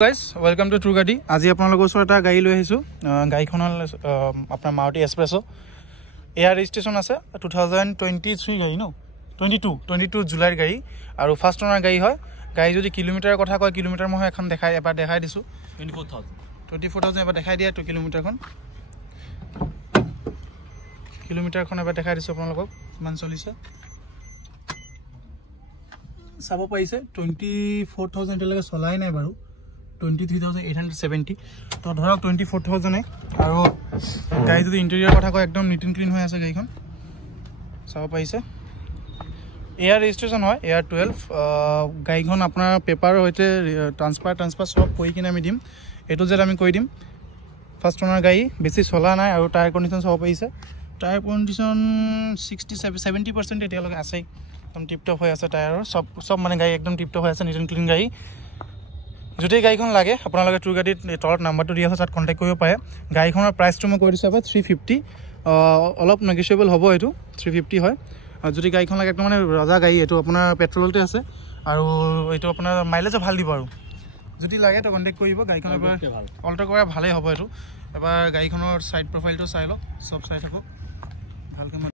Guys, welcome to True Gadi. আজি আপোনালোকৰ ওচৰত এটা গাড়ী লৈ আহিছো। গাড়ীখনৰ আপোনাৰ মাৰুতি এক্সপ্ৰেছো। এয়াৰ ৰেজিষ্ট্ৰেচন আছে 2023 গাড়ী ন 22 জুলাইৰ গাড়ী আৰু ফাৰ্ষ্ট ওনাৰ গাড়ী হয়। গাড়ী যদি কিলোমিটাৰৰ কথা কয় কিলোমিটাৰ মই এখন দেখাই দিছো 24000 এবাৰ দেখাই দিয়া 2 কিলোমিটাৰখন এবাৰ দেখাই দিছো আপোনালোকক কিমান চলিছে চাব পাইছে 24000 এলৈকে চলাই নাই বাৰু 23,870 তো ধৰক 24,000 আৰু গাড়ী যদি ইন্টেৰিয়ৰ কথা কয় একদম নিট এণ্ড ক্লিন হৈ আছে গাড়ীখন চাব পাইছে এয়াৰ ৰেজিষ্ট্ৰেচন হয় এয়াৰ 12 গাড়ীখন আপোনাৰ পেপাৰৰ সৈতে ট্ৰান্সফাৰ সব কৰি কিনে আমি দিম এটো যে আমি কৈ দিম ফাৰ্ষ্ট ওনাৰ গাড়ী বেছি চলা নাই আৰু টায়াৰ কণ্ডিশ্যন চাব পাইছে টায়াৰ কণ্ডিশ্যন 60-70% এতিয়ালৈকে আছে একদম টিপটপ হৈ আছে টায়াৰৰ সব মানে গাড়ী একদম টিপটপ হৈ আছে নিট এণ্ড ক্লিন গাড়ী যদি গাড়ীখন লাগে আপোনালোকে ট্ৰু গাড়ীত তলত নাম্বাৰটো দিয়া আছে তাত কন্টাক্ট কৰিব পাৰে গাড়ীখনৰ প্ৰাইচটো মই কৈ দিছো about 350 অলপ নেগোশিয়েবল হ'ব এটো 350 হয় আৰু যদি গাড়ীখন লাগে একদম মানে ৰজা গাড়ী এটো আপোনাৰ পেট্ৰলতে আছে আৰু এটো আপোনাৰ মাইলেজও ভাল দিব আৰু যদি লাগে তো কন্টাক্ট কৰিব গাড়ীখন এবাৰ অল্টাৰ কৰা ভালেই হ'ব এটো এবাৰ গাড়ীখনৰ সাইড প্ৰফাইলটো চাই লওক সব চাই থাকক ভালকৈ